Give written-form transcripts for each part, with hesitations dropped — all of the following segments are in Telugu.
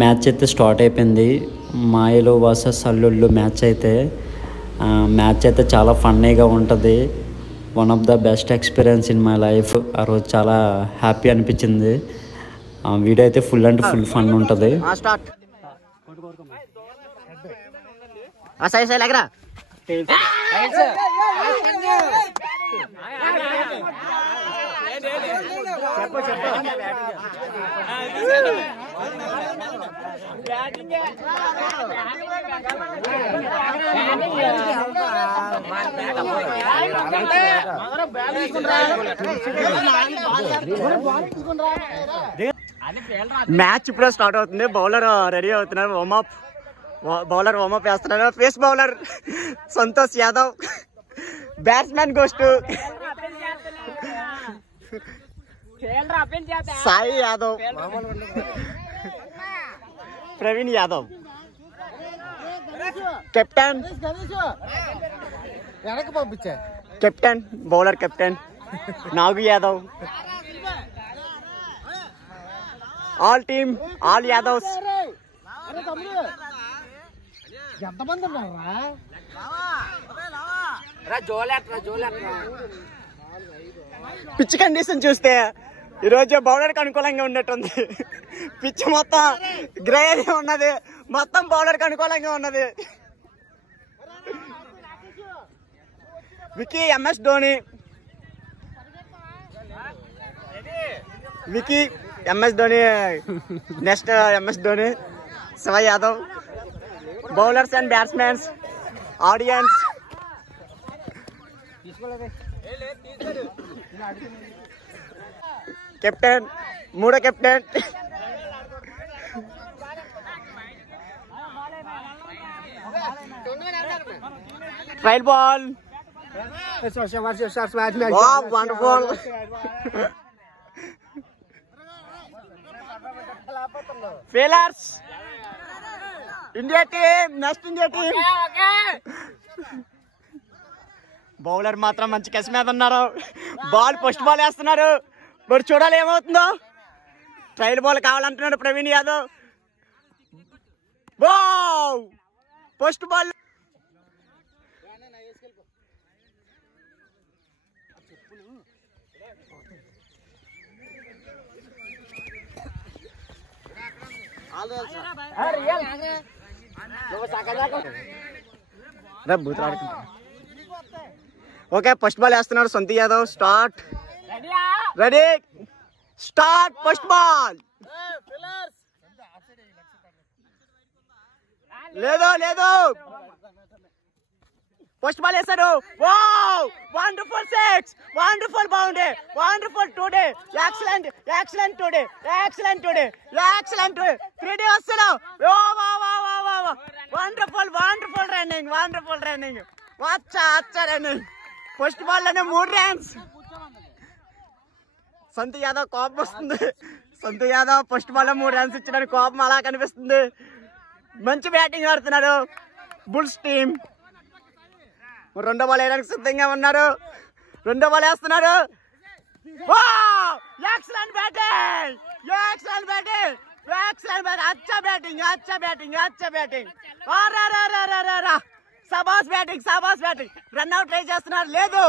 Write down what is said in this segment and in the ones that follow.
మ్యాచ్ అయితే స్టార్ట్ అయిపోయింది. మాయలు వర్సెస్ అల్లుళ్ళు మ్యాచ్ అయితే చాలా ఫన్నీగా ఉంటుంది. One of the best experience in my life. ఆ రోజు చాలా హ్యాపీ అనిపించింది. వీడియో అయితే ఫుల్ అంటే ఫుల్ ఫన్ ఉంటుంది. మ్యాచ్ ఇప్పుడే స్టార్ట్ అవుతుంది. బౌలర్ రెడీ అవుతున్నారు. బౌలర్ వార్మప్ వేస్తున్నారు. Pace bowler Santosh Yadav, batsmen ghost Sai Yadav, Praveen Yadav, captain bowler captain Nagu Yadav, all team all Yadavs. ఎంతమంది పిచ్ కండిషన్ చూస్తే ఈరోజు బౌలర్కి అనుకూలంగా ఉన్నట్టుంది. పిచ్ మొత్తం గ్రే ఉన్నది, మొత్తం బౌలర్కి అనుకూలంగా ఉన్నది. Wicky MS Dhoni, wicky MS Dhoni, next MS Dhoni, Shiva Yadav, bowlers and batsmens, audience. Captain, మూడో captain, trial ball, wonderful. Fielders, India team, next India team. Bowler మాత్రం మంచి కసి మీద ఉన్నారు. బాల్ ఫస్ట్ బాల్ వేస్తున్నారు. మరి చూడాలి ఏమవుతుందో. ట్రయల్ బాల్ కావాలంటున్నాడు Praveen Yadav. First ball okay, first ball వేస్తున్నాడు Santosh Yadav. Start, ready, start. First ball లేదు ఫస్ట్ బాల్ వేశాడు. Wonderful six, wonderful boundary, wonderful today, excellent today. 3D వస్తాడు. వండర్ఫుల్ రన్నింగ్, అచ్చా రన్నింగ్. ఫస్ట్ బాల్ లోనే 3 రన్స్. సంతోష్ యాదవ్ కోపం వస్తుంది. సంతోష్ యాదవ్ ఫస్ట్ బాల్ లో 3 రన్స్ ఇచ్చిన కోపం అలా కనిపిస్తుంది. మంచి బ్యాటింగ్ ఆడుతున్నారు బుల్స్ టీమ్. రెండో బాల్ వేయడానికి సిద్ధంగా ఉన్నారు. రెండో బాల్ వేస్తున్నారు. ఎక్సలెంట్ బ్యాటింగ్, అచ్చా బ్యాటింగ్. సబాస్ బ్యాటింగ్. రన్అట్ ట్రై చేస్తున్నారు. లేదు,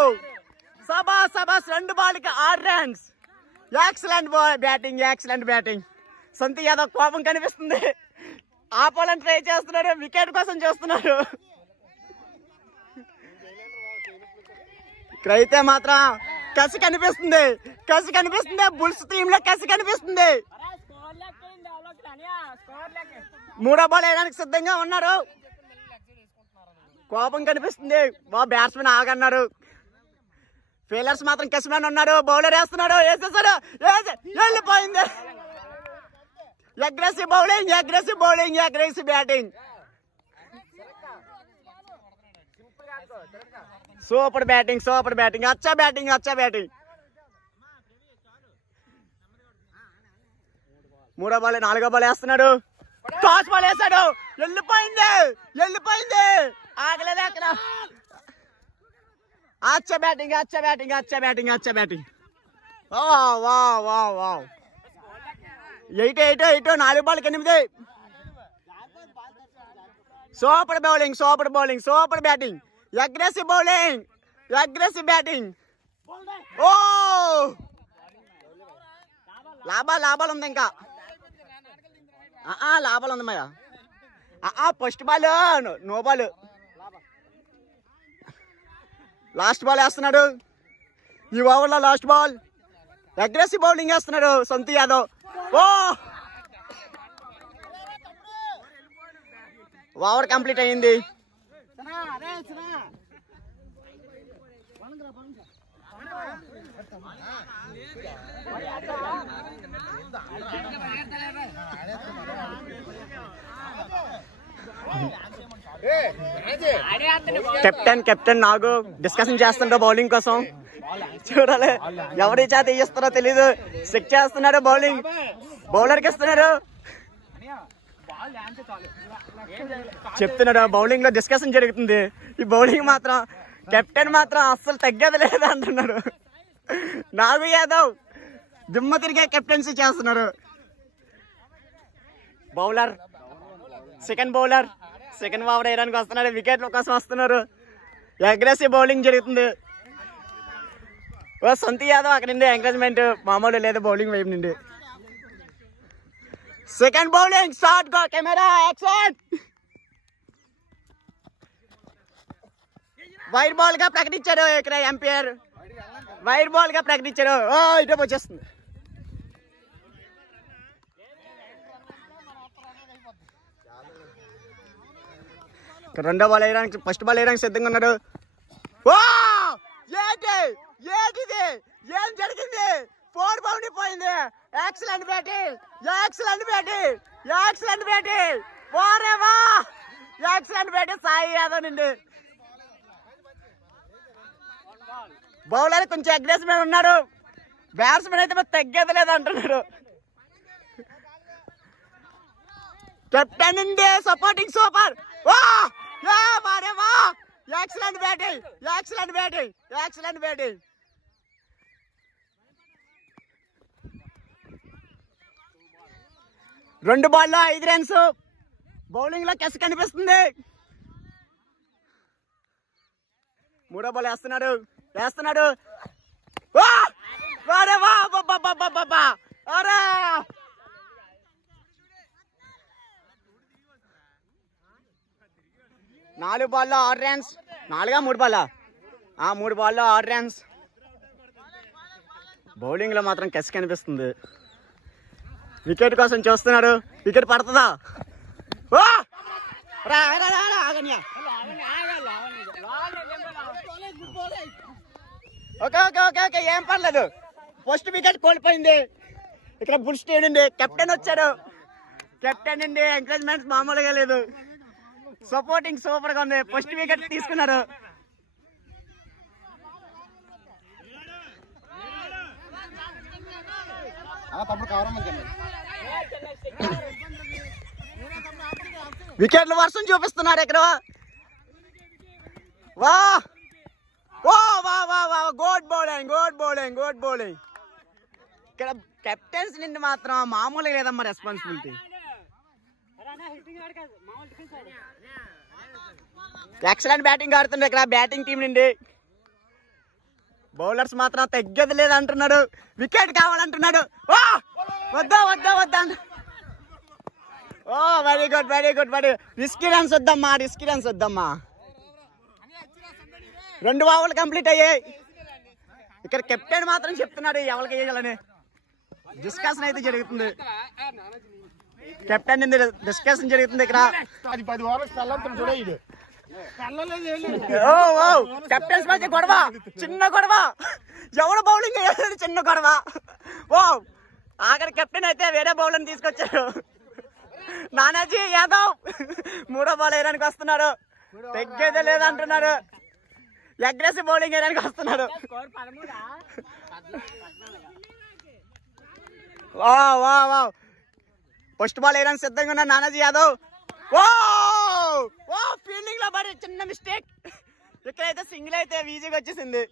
సబాస్ 2 బాల్కి 6 runs. Excellent batting. Santosh Yadav కోపం కనిపిస్తుంది. ఆపాలని ట్రై చేస్తున్నారు. వికెట్ కోసం చూస్తున్నారు. ఇక్కడైతే మాత్రం కసి కనిపిస్తుంది. బుల్స్ టీమ్ లో కసి కనిపిస్తుంది. మూడో బాల్ వేయడానికి సిద్ధంగా ఉన్నారు. కోపం కనిపిస్తుంది. బ్యాట్స్మెన్ ఆగన్నారు. ఫీల్డర్స్ మాత్రం కసిమేన్ ఉన్నారు. బౌలర్ వేస్తున్నాడు. వేసేసాడు. వెళ్ళిపోయింది. Aggressive batting. Super batting. అచ్చా బ్యాటింగ్. మూడో బాల్ నాలుగో బాల్ వేస్తున్నాడు. టాస్ బాల్ వేస్తాడు. వెళ్ళిపోయింది ఆగలేదు అక్కడ. అచ్చ బ్యాటింగ్. వావ్ 8 4 బాల్కి 8. Super batting. Aggressive batting. ఓ లాభాలు ఉంది ఇంకా. లాభాలు ఉంది మయ్య. First ball no ball. Last ball వేస్తున్నాడు. ఈ ఓవర్లో లాస్ట్ బాల్. అగ్రెసివ్ బౌలింగ్ వేస్తున్నాడు సంతు యాదవ్. ఓవర్ కంప్లీట్ అయింది. కెప్టెన్ నాగు డిస్కషన్ చేస్తుంటా బౌలింగ్ కోసం. చూడాలి ఎవరి చేత ఇస్తారో తెలీదు. చెక్ చేస్తున్నాడు బౌలర్కి ఇస్తున్నాడు. చెప్తున్నాడు బౌలింగ్ లో డిస్కషన్ జరుగుతుంది. ఈ బౌలింగ్ మాత్రం కెప్టెన్ మాత్రం అస్సలు తగ్గేది లేదు అంటున్నాడు. నాగు యాదవ్ దిమ్మ తిరిగే కెప్టెన్సీ చేస్తున్నారు. సెకండ్ ఓవర్ వేయడానికి వస్తున్నాడు. వికెట్ల కోసం వస్తున్నారు. అగ్రెసివ్ బౌలింగ్ జరుగుతుంది. సంతు యాదవ్ అక్కడ నుండి ఎంకరేజ్మెంట్ మామూలు లేదు బౌలింగ్ వైపు నుండి. సెకండ్ బౌలింగ్ షార్ట్ గా కెమెరా యాక్షన్. వైర్ బాల్ గా ప్రకటించారు ఇక్కడ ఎంపైర్. ఇటే వచ్చేస్తుంది. రెండో బాల్ వేయడానికి ఫస్ట్ బాల్ వేయడానికి సిద్ధంగా ఉన్నాడు. ఏంటిది ఏం జరిగింది? 4 బౌండరీ పోయింది. Excellent batting. సాయి యాదవ్ నుండి. బౌలర్ కొంచెం అగ్రెసివ్ మీద ఉన్నాడు. బ్యాట్స్మెన్ అయితే తగ్గేది లేదు అంటున్నాడు. కెప్టెన్ నుండి supporting super. Excellent batting. 2 బాల్లో 5 runs. Bowling లో కసి కనిపిస్తుంది. మూడో బాల్ వేస్తున్నాడు. అరే 4 బాల్లో 6 రన్స్. 3 ball 6 runs. బౌలింగ్ లో మాత్రం కసి కనిపిస్తుంది. వికెట్ కోసం చూస్తున్నాడు. వికెట్ పడుతుందా? ఓకే ఏం పర్లేదు. ఫస్ట్ వికెట్ కోల్పోయింది. ఇక్కడ బుల్ స్టేడ్ ఉంది. కెప్టెన్ వచ్చాడు. కెప్టెన్ నుండి ఎంకరేజ్మెంట్ మామూలుగా లేదు. సపోర్టింగ్ సూపర్ గా ఉంది. ఫస్ట్ వికెట్ తీసుకున్నారు. వికెట్ల వర్షం చూపిస్తున్నారు ఇక్కడ. Good bowling. ఇక్కడ కెప్టెన్స్ నుండి మాత్రం మామూలుగా లేదమ్మా రెస్పాన్సిబిలిటీ. ఎక్సలెంట్ బ్యాటింగ్ ఆడుతుంది ఇక్కడ బ్యాటింగ్ టీం నుండి. బౌలర్స్ మాత్రం తగ్గేది లేదు అంటున్నాడు. వికెట్ కావాలంటున్నాడు. వద్దా వెరీ గుడ్. రిస్కీ రన్స్ వద్దమ్మా. 2 ఓవర్లు కంప్లీట్ అయ్యాయి. ఇక్కడ కెప్టెన్ మాత్రం చెప్తున్నాడు ఎవరికి వేయాలని. డిస్కషన్ అయితే జరుగుతుంది. కెప్టెన్ డిస్కషన్ జరుగుతుంది ఇక్కడ. కెప్టెన్స్ మధ్య గొడవ, చిన్న గొడవ. ఎవరు బౌలింగ్ వేయాలని చిన్న గొడవ. ఆఖరి కెప్టెన్ అయితే వేరే బౌలర్ని తీసుకొచ్చారు. నానాజీ యాదవ్ 3వ బాల్ వేయడానికి వస్తున్నాడు. తగ్గేదే లేదంటున్నాడు. అగ్రెసివ్ బౌలింగ్ వేయడానికి వస్తున్నాడు. ఫస్ట్ బాల్ వేయడానికి సిద్ధంగా ఉన్నారు నానాజీ యాదవ్. ఓ ఓ ఫీల్డింగ్ లో పడి చిన్న మిస్టేక్. ఇక్కడైతే సింగిల్ అయితే ఈజీగా వచ్చేసింది.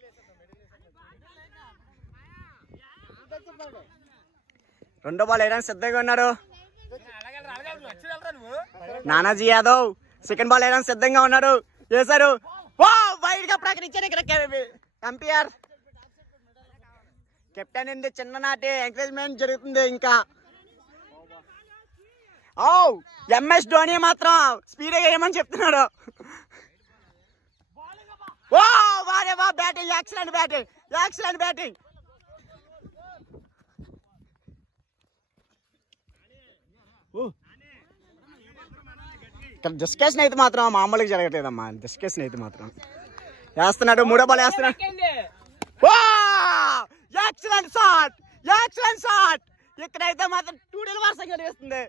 రెండో బాల్ వేయడానికి సిద్ధంగా ఉన్నారు నానాజీ యాదవ్. సెకండ్ బాల్ వేయడానికి సిద్ధంగా ఉన్నారు, వేశారు. ఓ వైడ్ గా ప్రకటించారు ఇక్కడ ఎంపీఆర్. కెప్టెన్ ఇంది చిన్ననాటి ఎంకరేజ్మెంట్ జరుగుతుంది. ఇంకా ఓ ఎంఎస్ ధోని మాత్రం స్పీడ్ గా వేయమని చెప్తున్నాడు. ఓ వారే వా batting, excellent batting, excellent batting. ఇక్కడ డిస్కషన్ అయితే మాత్రం మామూలుగా జరగట్లేదమ్మా. డిస్కషన్ అయితే మాత్రం వేస్తున్నాడు. మూడో బాల్ వేస్తున్నాడు. Excellent shot, excellent shot. ఇక్కడైతే మాత్రం 2 డీల వర్షంగా వేస్తుంది.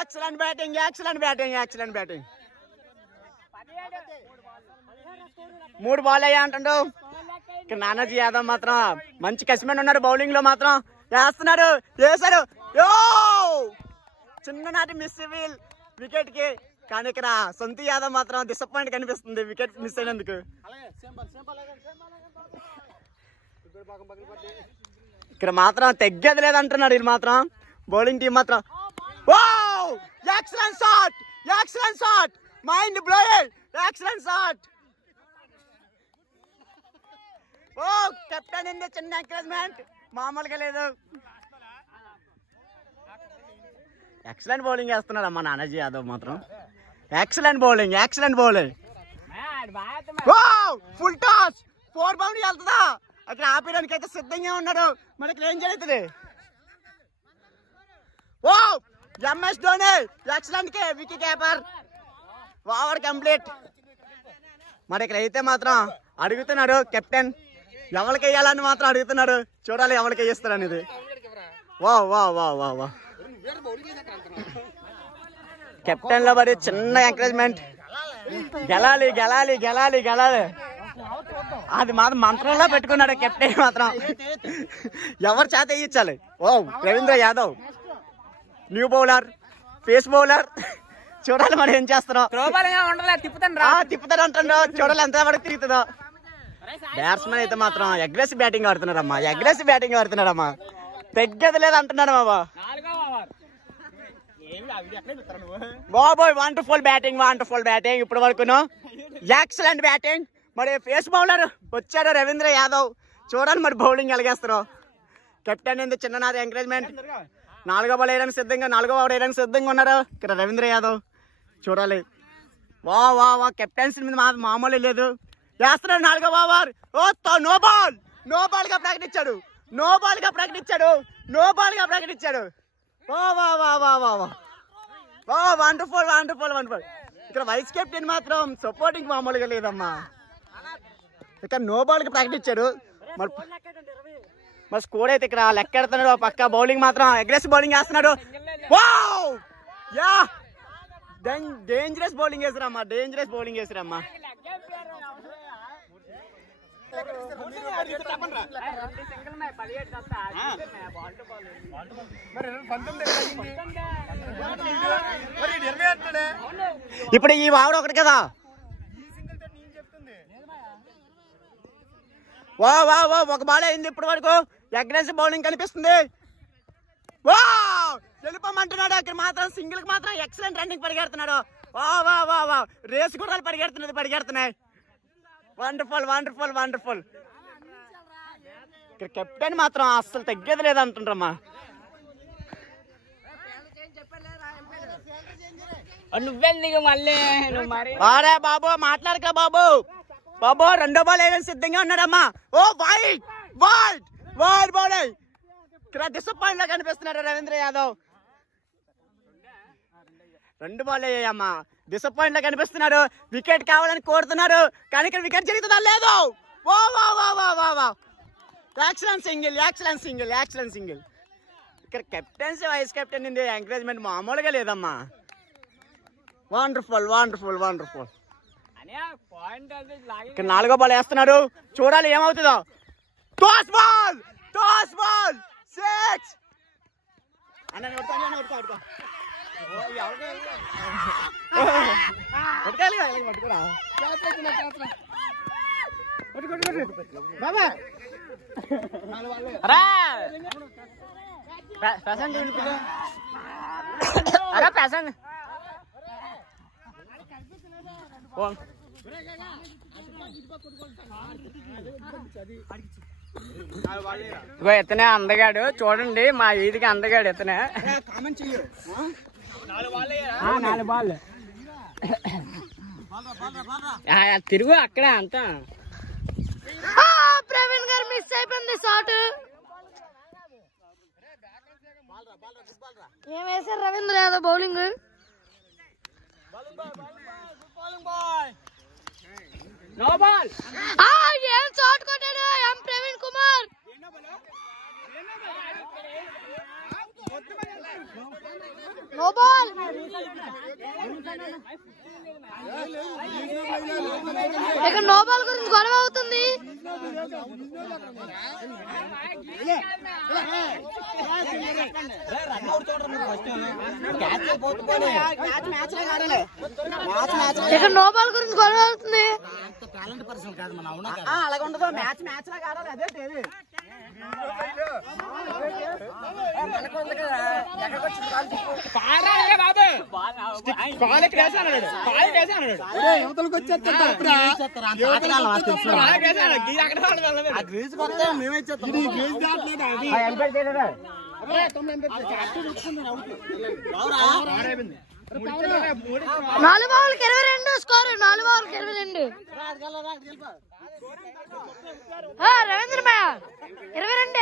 Excellent batting, excellent batting, excellent batting. 3 ball అయ్యా అంటుండు. ఇక్కడ నానాజీ యాదవ్ మాత్రం మంచి కసిమెంట్ ఉన్నారు. బౌలింగ్ లో మాత్రం వేస్తున్నారు, వేశారు. యో చిన్ననాటి మిస్ వికెట్ కి. కానీ ఇక్కడ సొంతి యాదవ్ మాత్రం డిసప్పాయింట్ కనిపిస్తుంది వికెట్ మిస్ అయినందుకు. ఇక్కడ మాత్రం తెగ్గేది లేదంటున్నాడు ఇది మాత్రం బౌలింగ్ టీం మాత్రం. Oh excellent shot, excellent shot, mind blowing, excellent shot. Oh captain ఇంది చిన్న ఎంకరేజ్మెంట్ మామూలుగా లేదు. ఎక్సలెంట్ బౌలింగ్ వేస్తున్నాడు అమ్మా నానాజీ యాదవ్ మాత్రం. Excellent bowling, excellent bowling. Full toss 4 boundary వెళ్తుందా? అక్కడ ఆపేయడానికి అయితే సిద్ధంగా ఉన్నాడు. మనకి ఏం జరుగుతుంది? ఓ ఎంఎస్ ధోని ఎక్సలెంట్ కే వికెట్ కీపర్. Over complete. మరి ఇక్కడ అయితే మాత్రం అడుగుతున్నాడు కెప్టెన్ ఎవరికి వేయాలని మాత్రం అడుగుతున్నాడు. చూడాలి ఎవరికి వేయిస్తాడు అనేది. వా వా వా వా వా కెప్టెన్ లో పడి చిన్న ఎంకరేజ్మెంట్. గెలాలి గెలాలి గెలాలి గెలాలి అది మాత్రం మంత్రంలో పెట్టుకున్నాడు కెప్టెన్ మాత్రం. ఎవరి చేత వేయించాలి? Oh Ravindra Yadav new bowler, pace bowler. చూడాలి మరి ఏం చేస్తారో. తిప్పుతాడు అంటాడు. చూడాలి ఎంత వరకు తిరుగుతుందో. బ్యాట్స్మెన్ అయితే మాత్రం అగ్రెసివ్ బ్యాటింగ్ ఆడుతున్నాడమ్మా, అగ్రెసివ్ బ్యాటింగ్ ఆడుతున్నాడమ్మా. తగ్గేది లేదు అంటున్నాడు బాబా. బాబోయ్ వండర్ఫుల్ బ్యాటింగ్, వండర్ఫుల్ బ్యాటింగ్ ఇప్పటి వరకును. Excellent batting. మరి ఫేస్ బౌలర్ వచ్చాడు రవీంద్ర యాదవ్. చూడాలి మరి బౌలింగ్ ఎలాగేస్తారు. కెప్టెన్ ఏంది చిన్ననాటి ఎంకరేజ్మెంట్. 4వ బాల్ వేయడానికి సిద్ధంగా, 4వ ఓవర్ వేయడానికి సిద్ధంగా ఉన్నారు ఇక్కడ రవీంద్ర యాదవ్. చూడాలి. వా వా వా కెప్టెన్సీ మీద మామూలు లేదు. వేస్తున్నాడు 4వ ఓవర్. ఓ నో బాల్, నో బాల్ గా ప్రకటించాడు, నో బాల్ గా ప్రకటించాడు, నో బాల్ గా ప్రకటించాడు. వా వా వా వా వా వా వా వండర్ఫుల్, వండర్ఫుల్, వండర్ఫుల్. ఇక్కడ వైస్ కెప్టెన్ మాత్రం సపోర్టింగ్ మామూలుగా లేదమ్మా. ఇక్కడ నో బాల్ కి ప్రకటించాడు. మరి స్కోర్ అయితే ఇక్కడ లెక్కెడుతున్నాడు. పక్క బౌలింగ్ మాత్రం అగ్రెసివ్ బౌలింగ్ వేస్తున్నాడు. వావ్ యా డేంజరస్ బౌలింగ్ వేసారమ్మా, డేంజరస్ బౌలింగ్ వేసారమ్మా. ఇప్పుడు ఈ ఓవర్ ఒకటి కదా. వా వా వా ఒక బాల్ అయింది ఇప్పటి వరకు. అగ్రెసివ్ బౌలింగ్ కనిపిస్తుంది. వా వెళ్ళిపోమంటున్నాడు. అక్కడ మాత్రం సింగిల్ కి మాత్రం ఎక్సలెంట్ రన్నింగ్ పరిగెడుతున్నాడు. వా వా వా వా రేసు కూడా పరిగెడుతున్నాయి. Wonderful, wonderful, wonderful. ఇక్కడ కెప్టెన్ మాత్రం అస్సలు తగ్గేది లేదంటుండ్రమ్మా. అరే బాబు మాట్లాడక బాబు. బాబు 2వ బాల్ వేయడానికి సిద్ధంగా ఉన్నాడమ్మా. ఓ వైట్ వైట్ వైట్ బాల్. ఇక్కడ డిసప్పాయింట్ లా కనిపిస్తున్నాడు రవీంద్ర యాదవ్. 2 బాల్ అయ్యాయమ్మా. డిసప్పాయింట్ లా కనిపిస్తున్నాడు. వికెట్ కావాలని కోరుతున్నాడు. కానీ ఇక్కడ వికెట్ జరుగుతుందా లేదు. వా వా వా వా వా వా excellent single, excellent single, excellent single. ఇక్కడ కెప్టెన్సీ వైస్ కెప్టెన్ ఇంది ఎంకరేజ్మెంట్ మామూలుగా లేదమ్మా. Wonderful, wonderful, wonderful. ఇక్కడ 4వ బాల్ వేస్తున్నాడు. చూడాలి ఏమవుతుందో. Toss ball, toss ball. Six అన్న పట్టుకోరా బాబా पैसन अरे पैसन ఇగో ఇతనే అందగాడు చూడండి మా ఈదికి అందగాడు ఇతనే తిరుగు అక్కడ అంతా ప్రవీణ్ గారు మిస్ అయిపోయింది షాట్ ఏం వేశారు రవీంద్ర యాదవ్ బౌలింగ్ ఏం షాట్ కొట్టాడు ఎం ప్రవీణ్ కుమార్ నో బాల్ ఇక్కడ నో బాల్ గురించి గొడవ అవుతుంది ఇక్కడ నో బాల్ గురించి గొడవ అవుతుంది అలాగ ఉండదు మ్యాచ్ మ్యాచ్ లాగా ఆడాలి అదే నాలుగు బాల్కి 22 స్కోర్ 4 బాల్కి 22 రవీంద్ర 22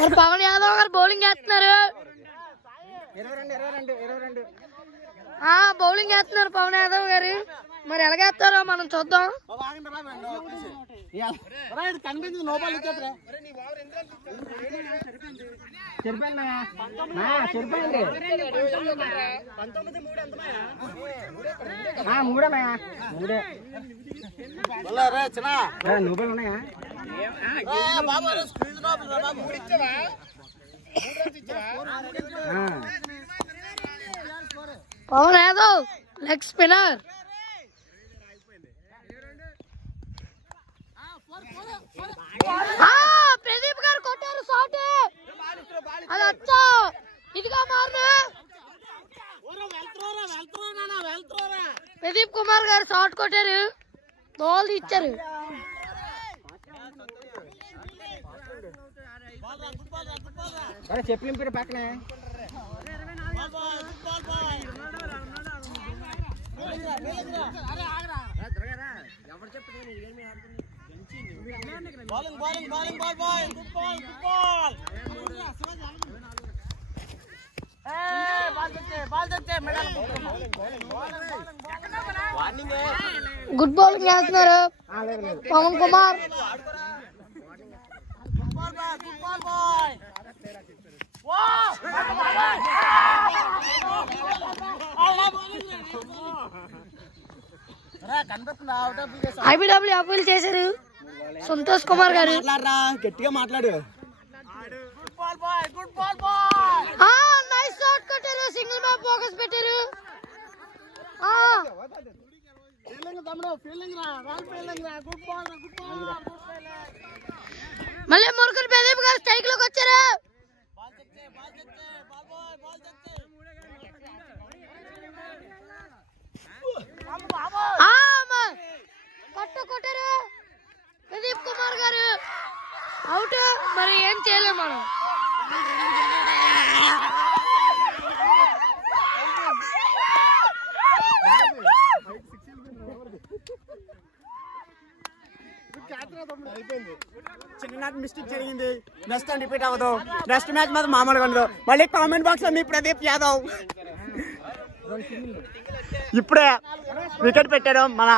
మరి పవన్ యాదవ్ గారు బౌలింగ్ వేస్తున్నారు బౌలింగ్ వేస్తున్నారు పవన్ యాదవ్ గారు మరి ఎలాగేస్తారో మనం చూద్దాం కనిపించింది లోపల పవన్ యాదవ్ లెగ్ స్పిన్నర్ ప్రదీప్ గారు కొట్టారు షాట్ అది వచ్చా ఇదిగా మారు ప్రదీప్ కుమార్ గారు షాట్ కొట్టారు బాల్ ఇచ్చారు చెప్పిన పక్కనే గుడ్ బౌలింగ్ చేస్తున్నారు పవన్ కుమార్ ఐబిడబ్ల్యూ అప్పీల్ చేశారు సంతోష్ కుమార్ గారు గట్టిగా మాట్లాడు నైస్ షాట్ కొట్టారు సింగిల్ మ్యాప్ ఫోకస్ పెట్టారు మళ్ళీ మురుకులు ప్రదీప్ గారు స్ట్రైక్ లోకి వచ్చారు పట్టు కొట్టారు ప్రదీప్ కుమార్ గారు అవుట్ మరి ఏం చేయలేము మనం చిన్ననాటి మిస్టేక్ జరిగింది నెక్స్ట్ టైం రిపీట్ అవ్వదు నెక్స్ట్ మ్యాచ్ మాత్రం మామూలుగా ఉండదు మళ్ళీ కామెంట్ బాక్స్ లో మీ ప్రదీప్ యాదవ్ ఇప్పుడే వికెట్ పెట్టారు మన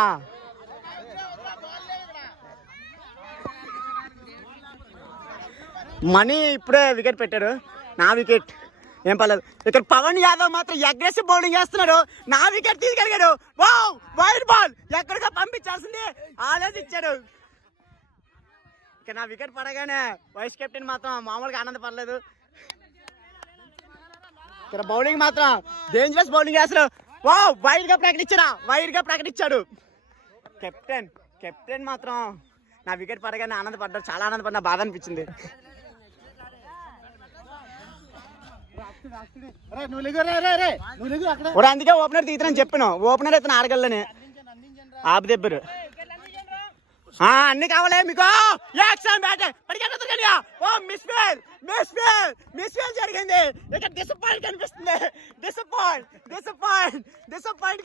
మనీ ఇప్పుడే వికెట్ పెట్టారు నా వికెట్ ఏం పర్లేదు. ఇక్కడ పవన్ యాదవ్ మాత్రం అగ్రెసివ్ బౌలింగ్ చేస్తున్నాడు. నా వికెట్ తీసుకెళ్ళాడు. వావ్ వైడ్ బాల్ ఎక్కడిగా పంపించాల్సింది ఆలోచించాడు. ఇక్కడ నా వికెట్ పడగానే వైస్ కెప్టెన్ మాత్రం మామూలుగా ఆనందపడలేదు. ఇక్కడ బౌలింగ్ మాత్రం డేంజరస్ బౌలింగ్ చేస్తున్నాడు. వావ్ వైడ్ గా ప్రకటించాడు కెప్టెన్ మాత్రం నా వికెట్ పడగానే ఆనందపడ్డాడు. చాలా ఆనందపడ్డా, బాధ అనిపించింది. అందుకే ఓపెనర్ తీయని చెప్పాను. ఓపెనర్ అయితే ఆడగలని ఆపుదెబ్బరు అన్ని కావాలే మీకు. జరిగింది. ఇక్కడ డిసప్పాయింట్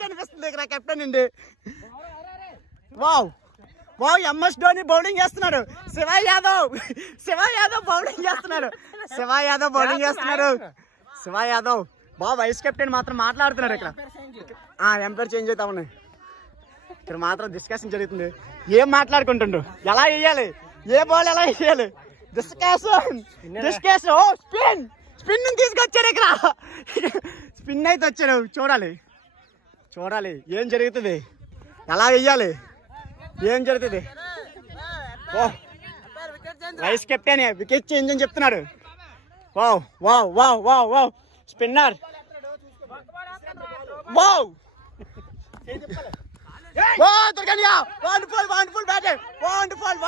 కనిపిస్తుంది ఇక్కడ కెప్టెన్ అండి. Wow wow MS Dhoni bowling చేస్తున్నాడు. శివ యాదవ్ బౌలింగ్ చేస్తున్నాడు. శివ యాదవ్ వైస్ కెప్టెన్ మాత్రం మాట్లాడుతున్నాడు. ఇక్కడ ఎంపైర్ చేంజ్ అవుతా ఉన్నాయి. ఇక్కడ మాత్రం డిస్కషన్ జరుగుతుంది. ఏం మాట్లాడుకుంటుండ్రు, ఎలా వేయాలి, ఏ బాల్ ఎలా వేయాలి, డిస్కషన్. స్పిన్ తీసుకొచ్చాడు. ఇక్కడ స్పిన్ అయితే వచ్చాడు. చూడాలి ఏం జరుగుతుంది, ఎలా వేయాలి, ఏం జరుగుతుంది. Oh vice captain wicket change అని చెప్తున్నాడు. Wow wow wow wow wow spinner. Wow wonderful batting. Wonderful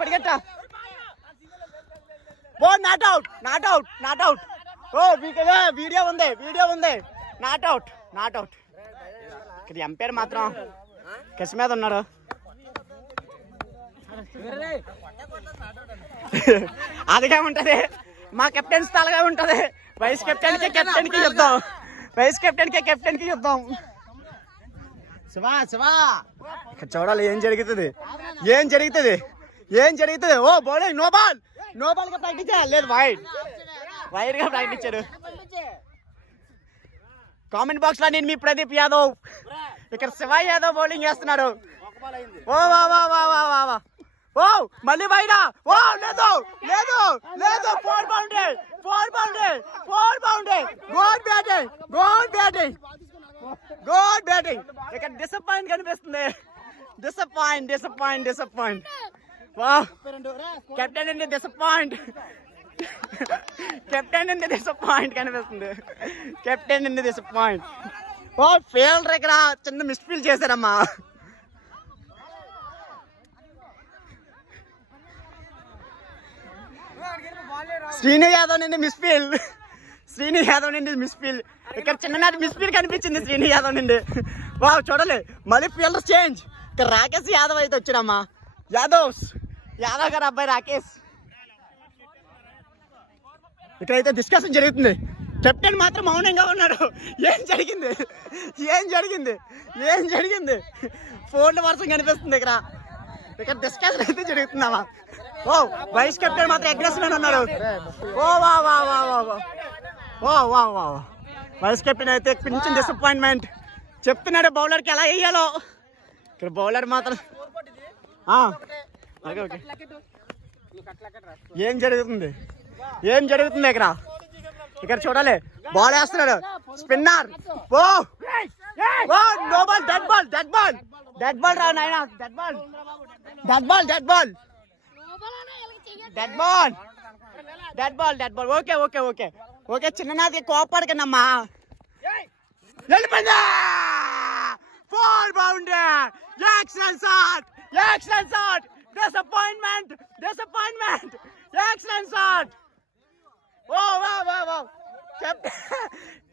పరిగెట్ట. Oh not out. Oh video ఉంది. Not out. ఇక్కడ ఎంపైర్ మాత్రం కసి మీద ఉన్నాడు. అదిగా ఉంటది, మా కెప్టెన్స్ తలగా ఉంటది. వైస్ కెప్టెన్ కి యుద్ధం. శివా ఇక్కడ చూడాలి ఏం జరుగుతుంది. ఓ బౌలింగ్ నో బాల్ గా ప్రాక్టీస్ చేయాలి. లేదు వైడ్ గా ప్రాక్టీస్. కామెంట్ బాక్స్ లో నేను మీ ప్రదీప్ యాదవ్. ఇక్కడ శివ యాదవ్ బౌలింగ్ చేస్తున్నాడు. ఓ ఓ మళ్ళీ వైడా. ఓ లేదు 4 బౌండరీ. Good batting. ఇక్కడ డిసప్పాయింట్ కనిపిస్తుంది. డిసప్పాయింట్. వావ్ కెప్టెన్ అండి డిసప్పాయింట్ కనిపిస్తుంది. ఓ ఫీల్డర్ ఇక్కడ చిన్న మిస్ఫీల్ చేశారమ్మా. శ్రీను యాదవ్ నుండి మిస్ఫీల్. ఇక్కడ చిన్ననాటి మిస్ఫీల్ కనిపించింది శ్రీను యాదవ్ నుండి. వావ్ చూడాలి మళ్ళీ ఫీల్డర్ చేంజ్. ఇక్కడ రాకేష్ యాదవ్ అయితే వచ్చాడమ్మా. యాదవ్ గారు అబ్బాయి రాకేష్. ఇక్కడైతే డిస్కషన్ జరుగుతుంది. కెప్టెన్ మాత్రం మౌనంగా ఉన్నాడు. ఏం జరిగింది. ఫోన్ల వర్షం కనిపిస్తుంది. ఇక్కడ డిస్కషన్ అయితే జరుగుతుందమ్మా. ఓ వైస్ కెప్టెన్ మాత్రం అగ్రెసివ్ ఉన్నాడు. ఓ వైస్ కెప్టెన్ అయితే కొంచెం డిసప్పాయింట్మెంట్ చెప్తున్నాడు బౌలర్ కి ఎలా వేయాలో. ఇక్కడ బౌలర్ మాత్రం ఏం జరుగుతుంది ఇక్కడ చూడాలి. బాల్ వేస్తున్నాడు spinner. Oh no ball. Dead ball రా నాయనా. Dead ball. ఓకే చిన్ననాథి కోపడకనమ్మా. వెళ్ళిపోయిందా 4 boundary. Excellent shot. Disappointment. Excellent shot. Oh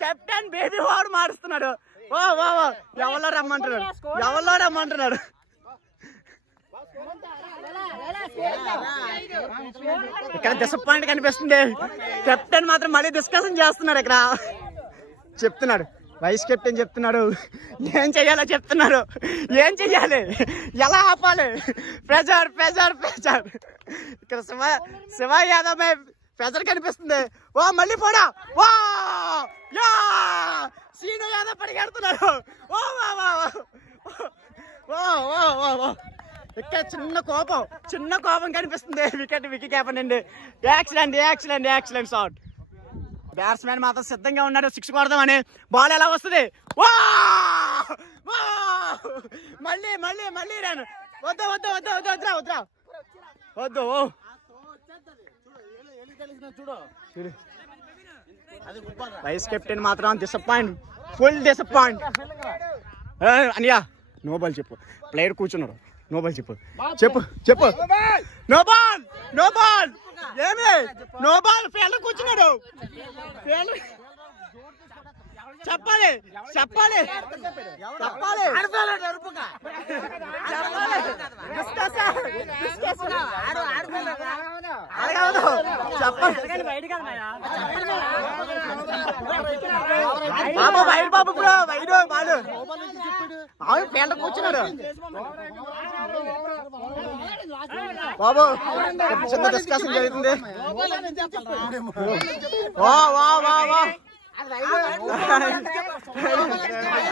captain baby over మారుస్తున్నాడు. ఎవరో రమ్మంటున్నాడు. ఇక్కడ డిసప్పాయింట్ కనిపిస్తుంది. కెప్టెన్ మాత్రం మళ్ళీ డిస్కషన్ చేస్తున్నాడు. ఇక్కడ చెప్తున్నాడు వైస్ కెప్టెన్ చెప్తున్నాడు ఏం చెయ్యాలో చెప్తున్నారు. ఏం చెయ్యాలి, ఎలా ఆపాలి, ప్రెజర్. ఇక్కడ శివ యాదవ్ ప్రెజర్ కనిపిస్తుంది. ఓ మళ్ళీ పోడా. వా శ్రీను యాదవ్ పరిగెడుతున్నాడు. ఇక్కడ చిన్న కోపం కనిపిస్తుంది వికీ కీపర్ నుండి. Excellent shot. బ్యాట్స్మెన్ మాత్రం సిద్ధంగా ఉన్నాడు 6 కొడదామని. బాల్ ఎలా వస్తుంది? మళ్ళీ రాను. వద్దు. వైస్ కెప్టెన్ మాత్రం ఫుల్ డిసప్పాయింట్. అనియా నో బాల్ చెప్పు. ప్లేయర్ కూర్చున్నాడు. నో బాల్ చెప్పు. నో బాల్ ఏమి నో బాల్. ఫీల్డర్ కూర్చున్నాడు. చెప్పాలి. బాబు బ్రో బాలు అవును ఫీల్డర్ కూర్చున్నాడు. బాబు చిన్న డిస్కషన్ జరుగుతుంది.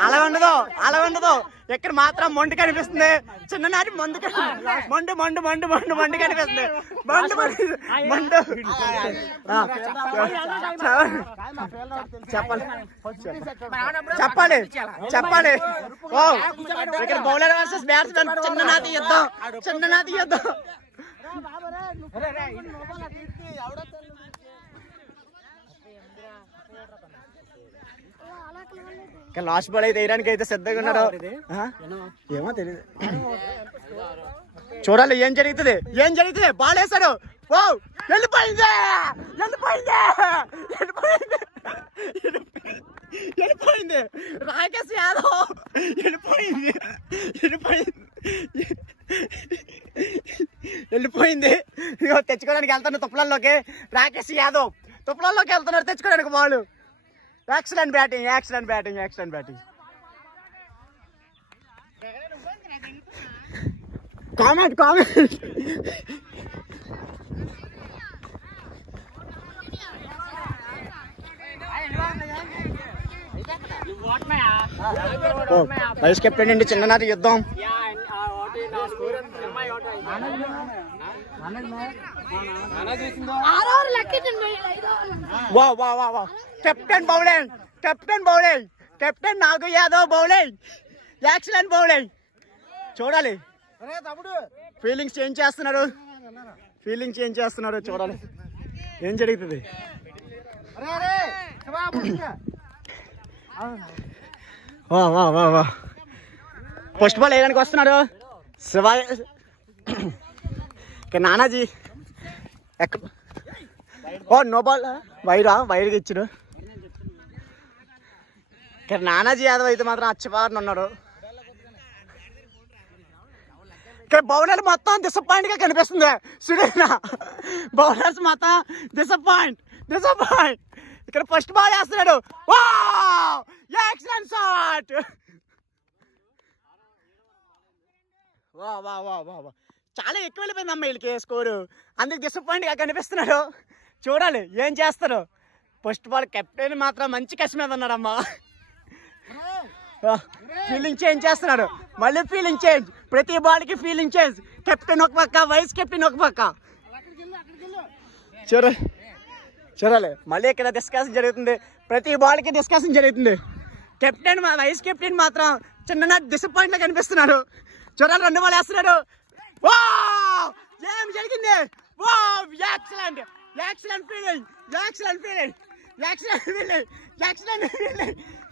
అలా ఉండదు. ఇక్కడ మాత్రం మొండి కనిపిస్తుంది. చిన్ననాటి మొండు కనిపిస్తుంది. చెప్పాలి. ఇక్కడ బౌలర్ వర్సెస్ బ్యాట్స్మెన్ చిన్ననాటి యుద్ధం. లాస్ట్ బాల్ అయితే వేయడానికి అయితే సిద్ధంగా ఉన్నారు. ఏమో తెలియదు. చూడాలి ఏం జరుగుతుంది. బాల్ వేశాడు. వెళ్ళిపోయింది. రాకేష్ యాదవ్ వెళ్ళిపోయింది. తెచ్చుకోవడానికి వెళ్తాను తుప్పలలోకి. రాకేష్ యాదవ్ తుప్పలలోకి వెళ్తున్నారు తెచ్చుకోవడానికి ball. Excellent batting. Comment vice captain అండి చిన్ననాటి యుద్ధం. Captain bowling. Captain Nagu Yadav bowling. Excellent bowling. చూడాలి ఫీలింగ్స్ చేంజ్ చేస్తున్నారు. చూడాలి ఏం జరుగుతుంది. ఫస్ట్ బాల్ వేయడానికి వస్తున్నాడు నానాజీ. నో బాల్ వైర్గా ఇచ్చాడు. నానాజీ యాదవ్ అయితే మాత్రం అచ్చబారిని ఉన్నాడు. ఇక్కడ బౌలర్ మొత్తం డిసప్పాయింట్ గా కనిపిస్తుంది. సురేనా బౌలర్స్ మొత్తం డిసప్పాయింట్. ఇక్కడ ఫస్ట్ బాల్ వేస్తున్నాడు. Excellent shot. చాలా ఎక్కువ వెళ్ళిపోయింది అమ్మ వీళ్ళకి స్కోరు. అందుకు డిసప్పాయింట్ గా కనిపిస్తున్నాడు. చూడాలి ఏం చేస్తారు. ఫస్ట్ బాల్ కెప్టెన్ మాత్రం మంచి కసి మీద ఉన్నాడమ్మా. ఫీలింగ్ చేంజ్ చేస్తున్నాడు. మళ్ళీ ఫీలింగ్ చేంజ్. ప్రతి బాల్ కి ఫీలింగ్ చేంజ్. కెప్టెన్ ఒక పక్క, వైస్ కెప్టెన్ ఒక పక్క. చూడాలి మళ్ళీ ఇక్కడ డిస్కషన్ జరుగుతుంది. ప్రతి బాల్ కి డిస్కషన్ జరుగుతుంది. కెప్టెన్ వైస్ కెప్టెన్ మాత్రం చిన్ననాటి డిసప్పాయింట్ గా కనిపిస్తున్నాడు. చూడాలి 2 బాల్ వేస్తున్నాడు. ఏం జరిగింది? ఎక్సలెంట్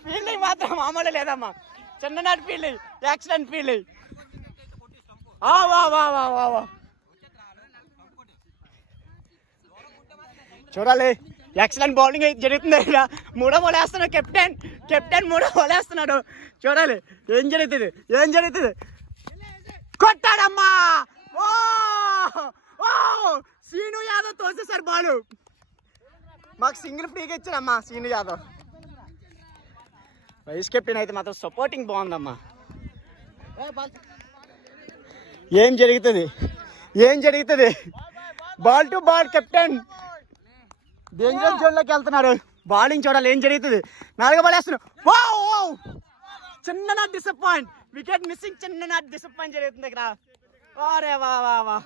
ఫీల్డింగ్ మాత్రం మామూలు లేదమ్మా. చిన్ననాటి ఫీల్డింగ్. Excellent fielding. చూడాలి ఎక్సలెంట్ బౌలింగ్ జరుగుతుంది. 3వ బాల్ వేస్తున్నాడు కెప్టెన్. 3వ బాల్ వేస్తున్నాడు. చూడాలి ఏం జరుగుతుంది. కొట్టాడమ్మా. శ్రీను యాదవ్ తోసేసారు బాలు. మాకు సింగిల్ ఫ్రీగా ఇచ్చాడమ్మా శ్రీను యాదవ్. వైస్ కెప్టెన్ అయితే మాత్రం సపోర్టింగ్ బాగుందమ్మా. ఏం జరుగుతుంది? Ball to ball captain dangerous zone లోకి వెళ్తున్నారు. బౌలింగ్ చూడాలి ఏం జరుగుతుంది. 4వ బాల్ వేస్తున్నాడు. చిన్ననాటి డిసప్పాయింట్. Wicket missing. చిన్ననాటి డిసప్పాయింట్ జరుగుతుంది ఇక్కడ. అరే వా వా వా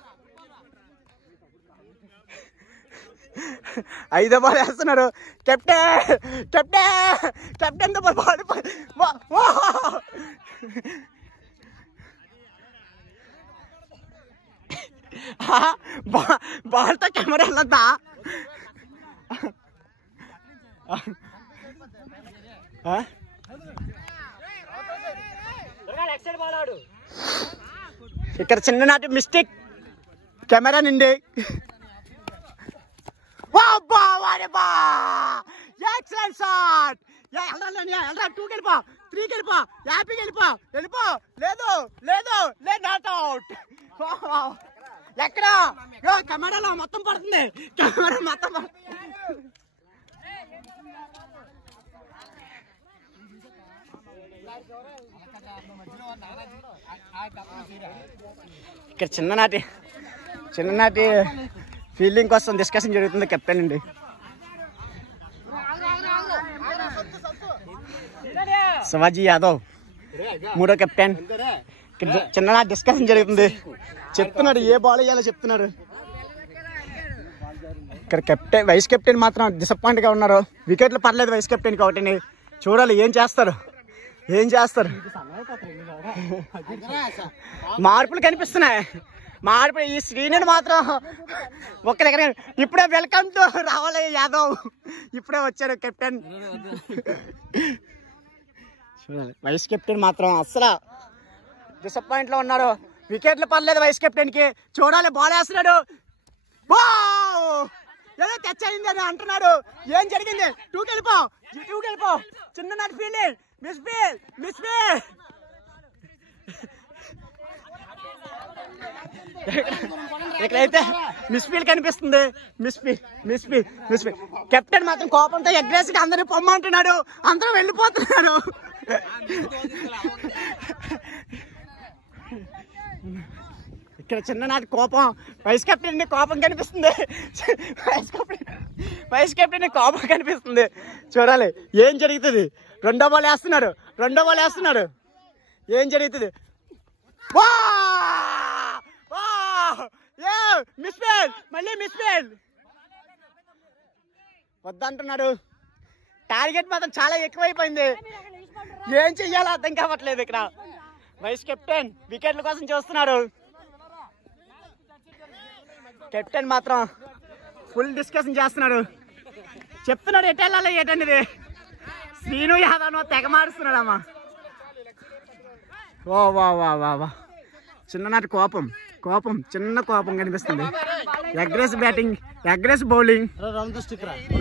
5వ బాల్ వేస్తున్నారు. కెప్టెన్ తో బాల్ బాల్తో కెమెరా వెళ్ళద్దా? ఇక్కడ చిన్ననాటి మిస్టేక్ కెమెరా నిండి ఎక్సలెంట్ షాట్. వెళ్ళరా 2కి వెళ్ళిపో, 3కి వెళ్ళిపో, హ్యాపీకి వెళ్ళిపో. లేదు నాట్ అవుట్. ఎక్కడ కెమెరాలో మొత్తం పడుతుంది, కెమెరా మొత్తం ఇక్కడ చిన్ననాటి ఫీల్డింగ్ కోసం డిస్కషన్ జరుగుతుంది కెప్టెన్ అండి. శివాజీ యాదవ్ 3వ కెప్టెన్. చిన్ననాటి డిస్కషన్ జరుగుతుంది, చెప్తున్నాడు ఏ బాల్ వేయాలో చెప్తున్నారు. ఇక్కడ వైస్ కెప్టెన్ మాత్రం డిసప్పాయింట్ గా ఉన్నారు. వికెట్లు పర్లేదు వైస్ కెప్టెన్ ఒకటి. చూడాలి ఏం చేస్తారు. మార్పులు కనిపిస్తున్నాయి. ఈ శ్రీనుడు మాత్రం ఒక్క దగ్గర ఇప్పుడే వెల్కమ్ టు రావాలి యాదవ్ ఇప్పుడే వచ్చారు కెప్టెన్. చూడాలి వైస్ కెప్టెన్ మాత్రం అస్సలు డిసప్పాయింట్ లో ఉన్నారు. వికెట్లు పర్లేదు వైస్ కెప్టెన్ కి. చూడాలి బాల్ వేస్తున్నాడు, ఏదో టచ్ అయింది అని అంటున్నాడు. ఏం జరిగింది? 2కి వెళ్ళిపో. చిన్ననాటి ఫీల్డింగ్ మిస్ ఫీల్. ఇక్కడైతే మిస్ ఫీల్ కనిపిస్తుంది. Miss feel. కెప్టెన్ మాత్రం కోపంతో అగ్రెసివ్ గా అందరినీ పొమ్మంటున్నాడు. అందరూ వెళ్ళిపోతున్నారు. ఇక్కడ చిన్ననాటి కోపం వైస్ కెప్టెన్ కోపం కనిపిస్తుంది. వైస్ కెప్టెన్ కోపం కనిపిస్తుంది. చూడాలి ఏం జరుగుతుంది. 2వ బాల్ వేస్తున్నారు. ఏం జరుగుతుంది? మళ్ళీ మిస్ ఫీల్ వద్దంటున్నాడు. టార్గెట్ మాత్రం చాలా ఎక్కువైపోయింది. ఏం చెయ్యాలో అర్థం కావట్లేదు. ఇక్కడ వైస్ కెప్టెన్ వికెట్ల కోసం చూస్తున్నారు. కెప్టెన్ మాత్రం ఫుల్ డిస్కషన్ చేస్తున్నాడు. చెప్తున్నాడు ఎటు వెళ్ళాలి ఏటనేది. శ్రీను యాదవ్ తెగ మారుస్తున్నాడు అమ్మా. వా చిన్ననాటి చిన్న కోపం కనిపిస్తుంది. Aggressive batting, aggressive bowling,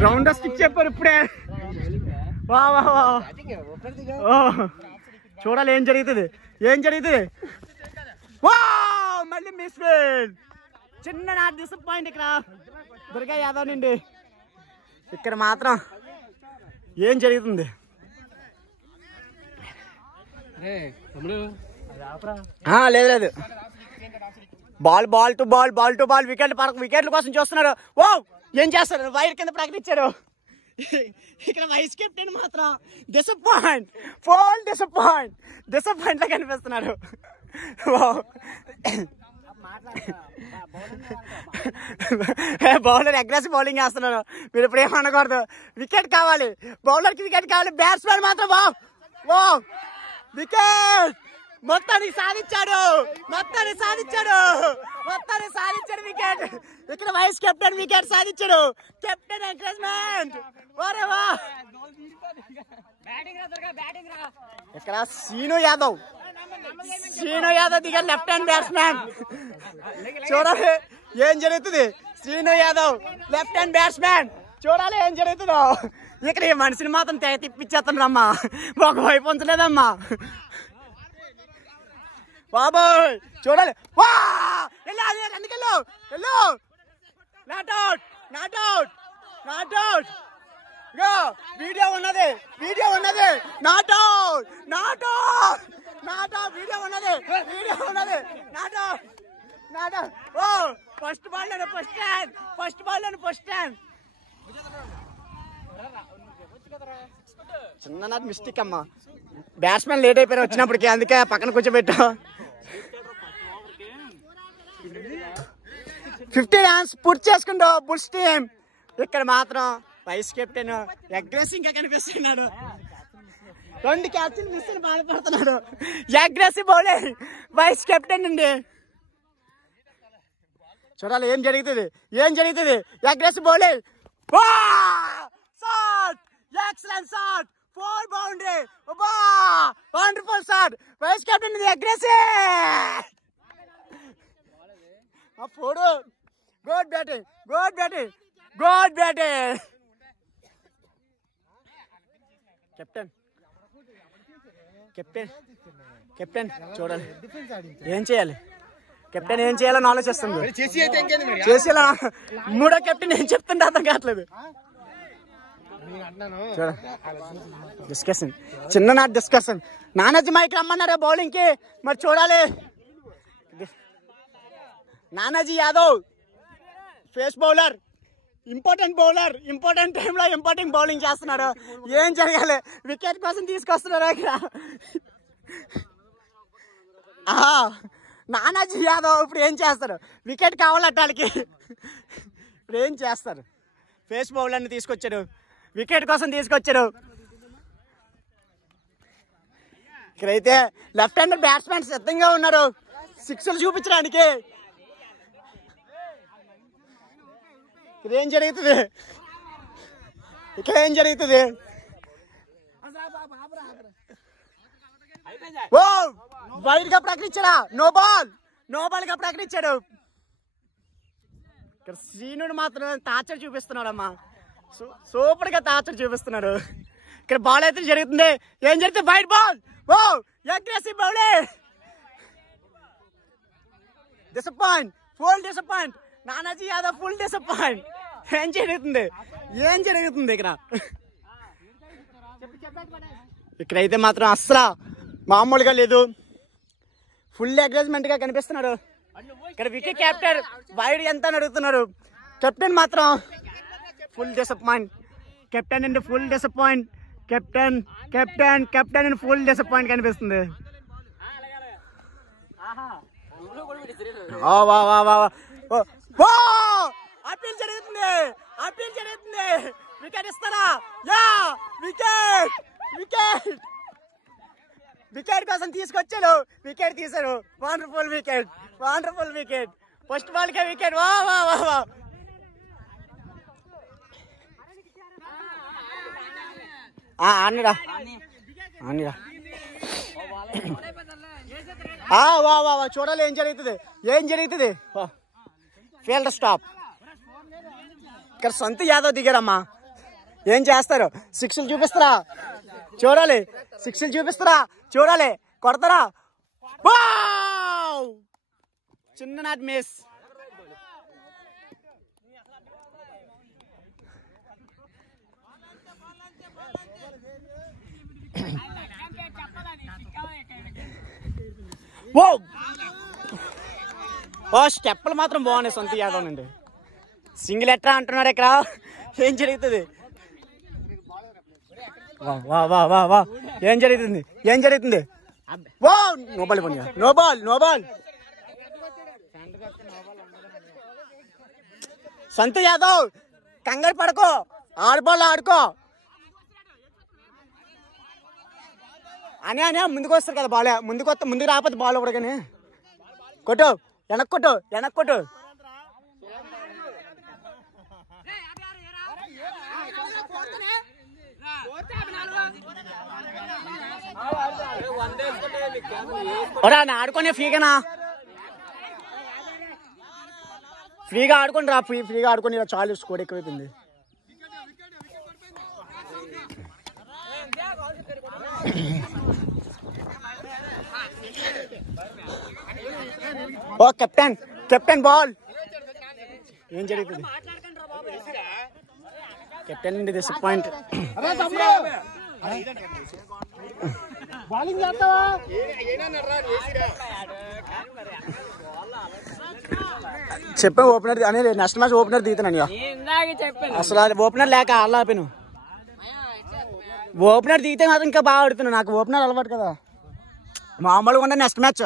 round stick చెప్పారు ఇప్పుడే. వా చూడాలి ఏం జరుగుతుంది. మళ్ళీ మిస్ ఫీల్. చిన్ననాటి డిసప్పాయింట్ ఇక్కడ దుర్గా యాదవ్ నుండి. ఇక్కడ మాత్రం ఏం జరుగుతుంది? లేదు బాల్ టు బాల్ వికెట్ల కోసం చూస్తున్నారు. ఏం చేస్తారు? వైర్ కింద ప్రకటించారు. ఇక్కడ వైస్ కెప్టెన్ మాత్రం డిసప్పాయింట్ లా కనిపిస్తున్నాడు. బౌలర్ అగ్రెసివ్ బౌలింగ్ వేస్తున్నాడు. మీరు ఇప్పుడు ఏమనకూడదు. వికెట్ కావాలి, బౌలర్ కి వికెట్ కావాలి. బ్యాట్స్మెన్ మాత్రం వికెట్ మొత్తాన్ని సాధించాడు వికెట్. ఇక్కడ వైస్ కెప్టెన్ వికెట్ సాధించాడు. Captain encouragement. ఇక్కడ శ్రీను యాదవ్ దిగారు లెఫ్ట్ హ్యాండ్ బ్యాట్స్మెన్. చూడాలి ఏం జరుగుతుంది. Srinu Yadav left hand batsmen. చూడాలి ఏం జరుగుతుందో. ఇక్కడ ఈ మనిషిని మాత్రం తెగ తిప్పించేస్తున్నారమ్మా. ఒకవైపు ఉంచలేదమ్మా బాబోయ్. చూడాలి నాట్ అవుట్. వీడియో ఉన్నది. Not out. వీడియో ఉన్నది. Not out. ఫస్ట్ బాల్ చిన్ననాటి మిస్టేక్ అమ్మా. బ్యాట్స్మెన్ లేట్ అయిపోయారు వచ్చినప్పటికి, అందుకే పక్కన కూర్చోబెట్టా. 50 రన్స్ పూర్తి చేసుకుంటూ బుల్స్ టీం. ఇక్కడ మాత్రం వైస్ కెప్టెన్ అగ్రెసివ్ గా కనిపిస్తున్నాడు. 2 క్యాచ్లు మిస్ అని బాధపడుతున్నాడు. అగ్రెసివ్ బౌలింగ్ వైస్ కెప్టెన్ అండి. చూడాలి ఏం జరుగుతుంది. Aggressive bowling, shot, excellent shot, 4 boundary, wonderful shot. Vice captain aggressive. అప్పుడు గుడ్ బ్యాటింగ్. కెప్టెన్ చూడాలి ఏం చేయాలి. కెప్టెన్ ఏం చేయాలని ఆలోచిస్తుంది. చేసేలా 3వ కెప్టెన్ ఏం చెప్తుంటే అర్థం కావట్లేదు. డిస్కషన్, చిన్న డిస్కషన్. నానాజీ మైక్ రమ్మన్నారా బౌలింగ్ కి, మరి చూడాలి. Nanaji Yadav pace bowler, important టైంలో ఇంపార్టెంట్ బౌలింగ్ చేస్తున్నారు. ఏం జరగాలి. వికెట్ కోసం తీసుకొస్తున్నారు ఇక్కడ. నానాజీ యాదవ్ ఇప్పుడు ఏం చేస్తారు. వికెట్ కావాలట వాళ్ళకి. ఇప్పుడు ఏం చేస్తారు. ఫేస్ బౌలర్ని తీసుకొచ్చారు, వికెట్ కోసం తీసుకొచ్చారు. ఇక్కడైతే లెఫ్ట్ హ్యాండర్ బ్యాట్స్మెన్ సిద్ధంగా ఉన్నారు 6లు చూపించడానికి. ఇక్కడ ఏం జరుగుతుంది. ఓ వైడ్ గా ప్రకటించాడా. నో బాల్ గా ప్రకటించాడు. ఇక్కడ శ్రీనుడు మాత్రం టార్చర్ చూపిస్తున్నాడమ్మా. సూపర్ గా టార్చర్ చూపిస్తున్నాడు. ఇక్కడ బాల్ అయితే జరుగుతుంది. ఏం జరుగుతుంది. Wide ball. Oh aggressive bowling. Full disappoint. Nanaji Yadav full disappoint. ఏం జరుగుతుంది ఇక్కడ. ఇక్కడైతే మాత్రం అస్సలు మామూలుగా లేదు. ఫుల్ అగ్రెస్మెంట్ గా కనిపిస్తున్నాడు. ఇక్కడ వికెట్ క్యాప్టెన్ వైడ్ ఎంత అని అడుగుతున్నారు. కెప్టెన్ మాత్రం full disappoint. Captain full disappoint కనిపిస్తుంది. అప్పీల్ జరుగుతుంది. వికెట్ ఇస్తారా. వికెట్ కోసం తీసుకొచ్చాడు. వికెట్ తీశారు. Wonderful wicket. ఫస్ట్ బాల్ కే వికెట్. వా. ఆనిరా వా. చూడాలి ఏం జరుగుతుంది. Field stop. ఇక్కడ సొంత యాదవ్ దిగారమ్మా. ఏం చేస్తారు. 6లు చూపిస్తారా. చూడాలి. 6లు చూపిస్తారా. కొడతారా. చిన్ననాటి మిస్. స్టెప్పులు మాత్రం బాగున్నాయి సొంత యాదవ్ నుండి. సింగిల్ ఎట్రా అంటున్నారు ఇక్కడ. ఏం జరుగుతుంది. ఏం జరుగుతుంది. No ball. సొంత యాదవ్ కంగారు పడకో. ఆడుకో అని ముందుకు వస్తారు కదా. బాల్ ముందుకు రాకపోతే బాల్ కూడా కానీ కొట్టు. వెనక్కి కొట్టు. ఆడుకోనే ఫ్రీగా ఆడుకోండి రా. ఫ్రీగా ఆడుకొని చాలు. స్కోర్ ఎక్కువైపోయింది. ఓ కెప్టెన్ బాల్. ఏం జరుగుతుంది. Captain disappoint. చెప్పా ఓపెనర్ అని. నెక్స్ట్ మ్యాచ్ ఓపెనర్ దిగుతాను. అసలు ఓపెనర్ లేక అలా ఆపాను. ఓపెనర్ దిగితే మాత్రం ఇంకా బాగా ఆడుతున్నాను. నాకు ఓపెనర్ అలవాటు కదా. మామూలుగా ఉండే నెక్స్ట్ మ్యాచ్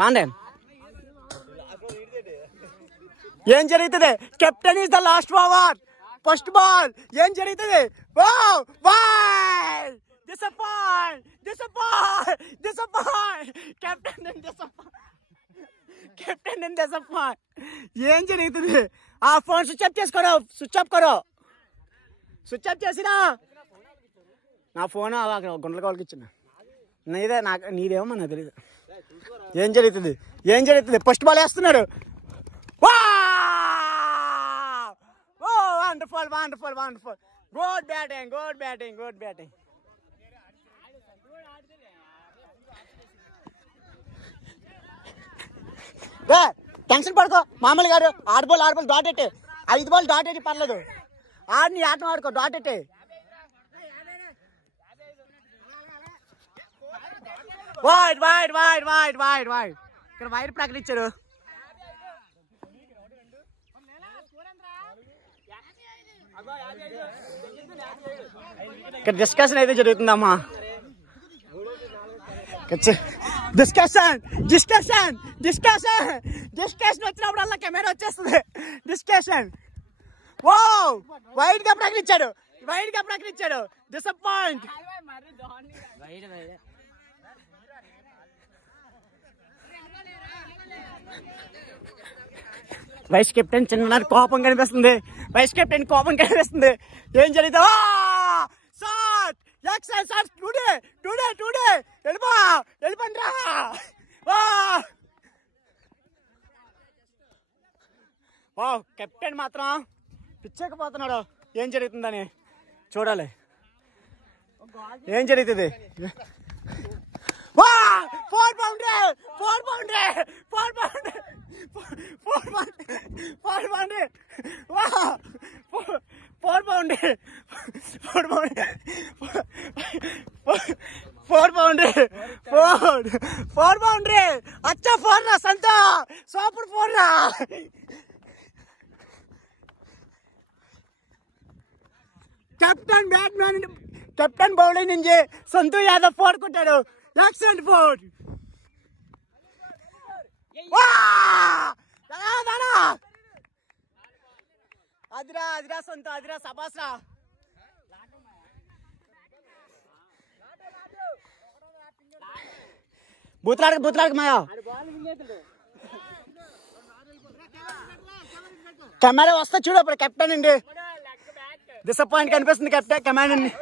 పాండే. ఏం జరుగుతుంది? Captain is the last over, first ball. ఏం జరుగుతుంది? కెప్టెన్ ఏం జరుగుతుంది? ఆ ఫోన్ స్విచ్ ఆఫ్ చేసుకోరు, స్విచ్ ఆఫ్ కరో, స్విచ్ ఆఫ్ చేసినా. నా ఫోన్ గుండెల కాళ్ళకి ఇచ్చిన నీదేమో నాకు తెలియదు. ఏం జరుగుతుంది? ఏం జరుగుతుంది? ఫస్ట్ బాల్ వేస్తున్నాడు. Wonderful wonderful wonderful, good batting good batting good batting. Tension పడుకో మామూలు గారు. 6 బాల్ డాట్ ఎట్టే, 5 బాల్ డాట్ ఎట్టి పర్లేదు. ఆడిని ఆటం ఆడుకో, డాట్ ఎట్టే. Wide wide wide wide wide wide. ఇక్కడ వైడ్ ప్రకటించారు. ఇక్కడ డిస్కషన్ అయితే జరుగుతుందమ్మా. డిస్కషన్ డిస్కషన్ డిస్కషన్ డిస్కషన్ వచ్చినప్పుడు కెమెరా వచ్చేస్తుంది. డిస్కషన్. ఓ వైడ్ గా ప్రకటించాడు, వైడ్ గా ప్రకటించాడు. డిసప్పాయింట్. వైస్ కెప్టెన్ చిన్న కోపం కనిపిస్తుంది. వైస్ కెప్టెన్ కోపం కనిపిస్తుంది. ఏం జరుగుతుంది? వెళ్ళిపోండిరా. కెప్టెన్ మాత్రం పిచ్చకపోతున్నాడు. ఏం జరుగుతుందని చూడాలి. ఏం జరుగుతుంది? 4 boundary 4 boundary 4 boundary 4 boundary 4 boundary 4 boundary 4 boundary 4 boundary 4 boundary. అచ్చా 4 రా సంతో, సూపర్ 4 రా. కెప్టెన్ బ్యాట్స్మెన్, కెప్టెన్ బౌలింగ్ నుంచి సంతు యాదవ్ 4 కొట్టాడు. ఎక్సలెంట్ 4. అదిరా అదిరా సొంత, అదిరా సబాస్రా. బూతులాడక మాయా. కెమెరా వస్తా చూడు. అప్పుడు కెప్టెన్ అండి డిసప్పాయింట్ కనిపిస్తుంది. కెప్టెన్ కెమెరా అండి.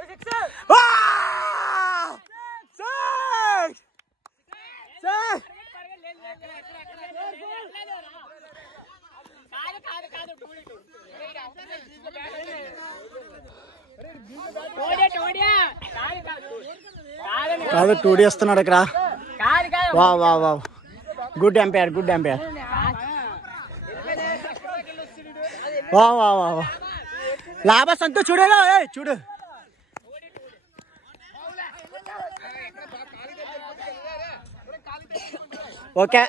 కాదు 2D వస్తున్నాడు ఇక్కడ. వా వా వా, గుడ్ ఎంపైర్ గుడ్ ఎంపైర్. వా వా వా వా, లాభ సంతో చూడేగా. చూడు ఓకే.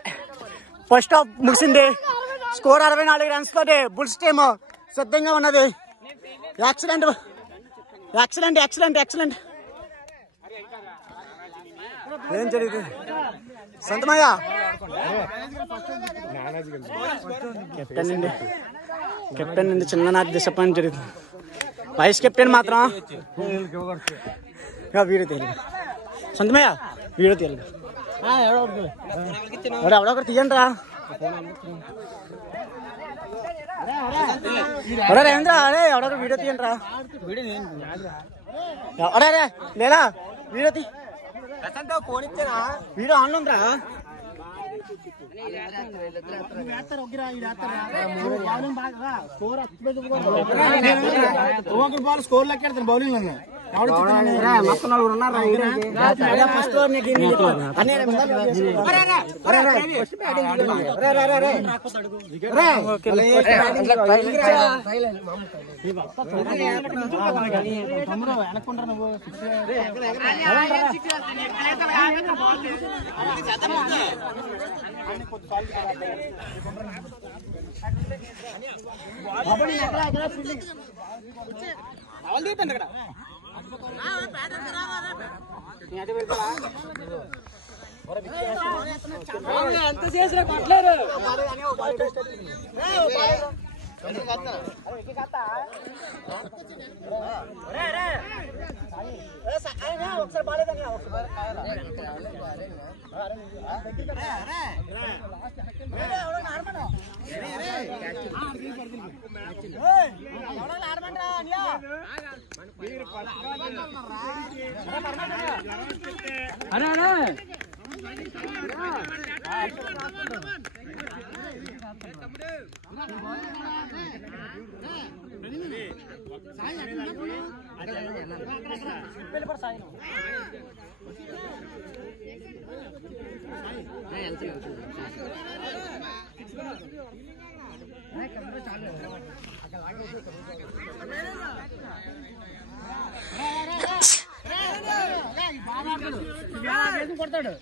ఫస్ట్ హాఫ్ ముగిసింది. స్కోర్ 64 రన్స్ తోటి బుల్స్ టీమ్ సిద్ధంగా ఉన్నది. Excellent excellent excellent excellent. ఏం జరిగింది సంతమయ్య? కెప్టెన్ అండి, కెప్టెన్ అండి చిన్న నాకు డిసప్పాయింట్ జరుగుతుంది. వైస్ కెప్టెన్ మాత్రం వీడియో తెలియదు. సంతమయ్య వీడియో తెలియదు. ఎవడొకరు తీయండి రా. అరే రేంద్ర, అరే ఎవడొకరు వీడియో తీయండి రా. అరే అరే లేదా వీడియో తీ. వీడియో ఆన్లో ఉందిరా. స్కోర్ లెక్క బౌలింగ్ అంత చేసిన కొట్టలేరు. ఒకసారి బాగాలేదని కొడతాడు.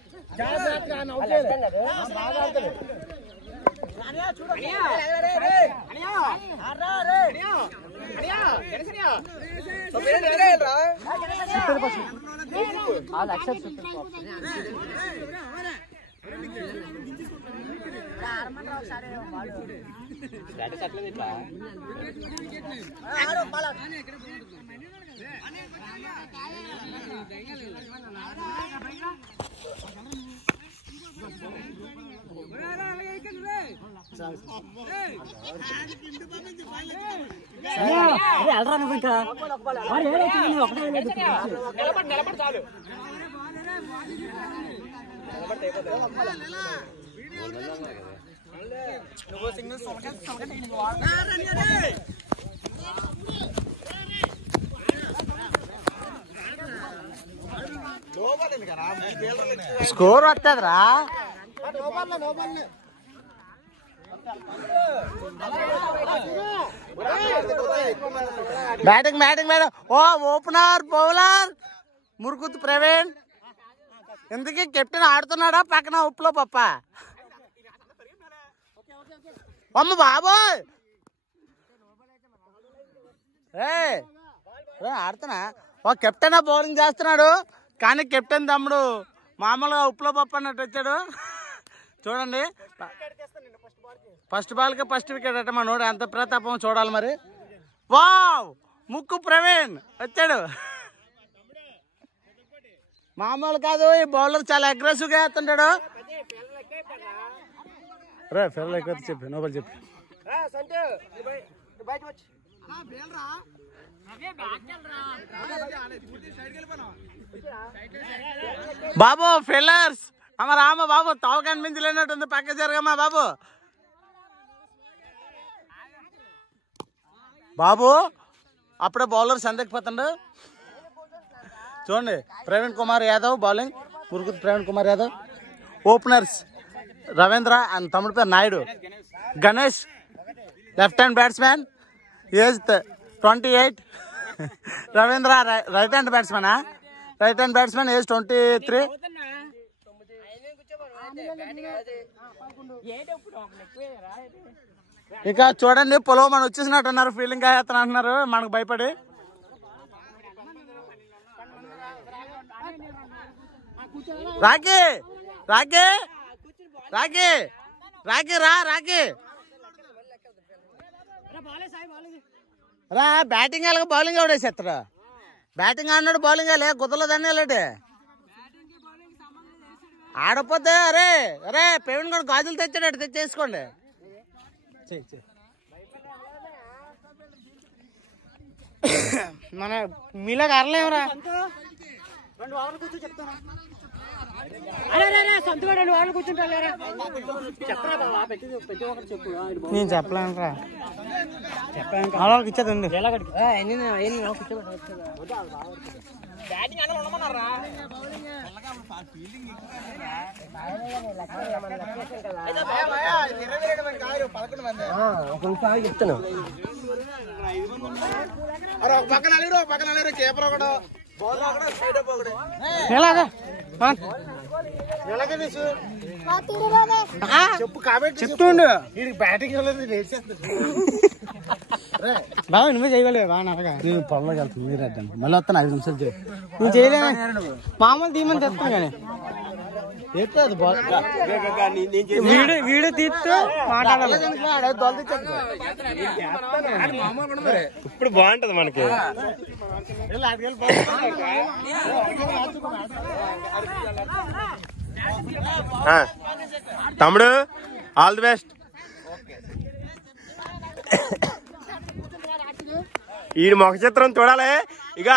స్కోర్ వస్తుందిరా. Batting batting madam. Oh opener bowler మురుగుతు ప్రవీణ్. ఎందుకు కెప్టెన్ ఆడుతున్నాడా పక్కన ఉప్పులో పప్ప? అమ్మ బాబోయ్ ఆడుతున్నా. ఓ కెప్టెన్ బౌలింగ్ చేస్తున్నాడు కానీ కెప్టెన్ తమ్ముడు మామూలుగా ఉప్పులో పప్పు అన్నట్టు వచ్చాడు. చూడండి ఫస్ట్ బాల్కి ఫస్ట్ వికెట్ అట్ట మనోడు ఎంత ప్రతాపం చూడాలి మరి. వావ్ ముక్కు ప్రవీణ్ వచ్చాడు. మామూలు కాదు ఈ బౌలర్ చాలా అగ్రెసివ్ గా వేస్తుంటాడు. రే ఫెయిల్ ఎక్కువ చెప్పి నోబల్ చెప్పి బాబు ఫెల్లర్స్ అమ్మ రామ బాబు తావు కనిపించలేనట్టుంది. పక్క జరగమ్మా బాబు. బాబు అప్పుడే బౌలర్ సందకపోతుండు. చూడండి ప్రవీణ్ కుమార్ యాదవ్ బౌలింగ్. మురుగుతు ప్రవీణ్ కుమార్ యాదవ్. ఓపెనర్స్ రవీంద్ర అండ్ తమ్ముడు పేరు Naidu. Ganesh left hand batsmen age 28. Ravindra right hand batsmen. Right hand batsmen age 23. ఇక చూడండి పొలం మనం వచ్చేసినట్టు అన్నారు. ఫీలింగ్ అయ్యేస్తాను అంటున్నారు మనకు భయపడి. రాకీ రాకీ రాకీ రాకీ రా రాకీ రా. బ్యాటింగ్ వెళ్ళక బౌలింగ్ ఎవడేసేస్తాడు. బ్యాటింగ్ ఆడినాడు బౌలింగ్ వెళ్ళే గుద్దలేదని వెళ్ళాడు. ఆడపోతే అరే అరే ప్రవీణ్ కూడా గాజులు తెచ్చాడు తెచ్చేసుకోండి. మన మీలో అరలేమరా. 2 ఓవర్లు కూర్చో చెప్తాను. నేను చెప్పలేనురా. ఇచ్చేదండి చెప్తాను. పక్కన కేపర్ ఒకడు చెప్తుండు. బ్యాటింగ్ బాగా నువ్వే చేయగలవు. బాగా నరగా నేను పొలంలోకి వెళ్తాను. మీరు అడ్డాను మళ్ళీ వస్తాను 5 నిమిషాలు. నువ్వు చేయలేను మామూలు తీయమని చెప్తాను కానీ వీడియో తీస్తూ మాట్లాడాలి. ఇప్పుడు బాగుంటది మనకి. తమ్ముడు ఆల్ ది బెస్ట్. ఈ ముఖ చిత్రం చూడాలి. ఇక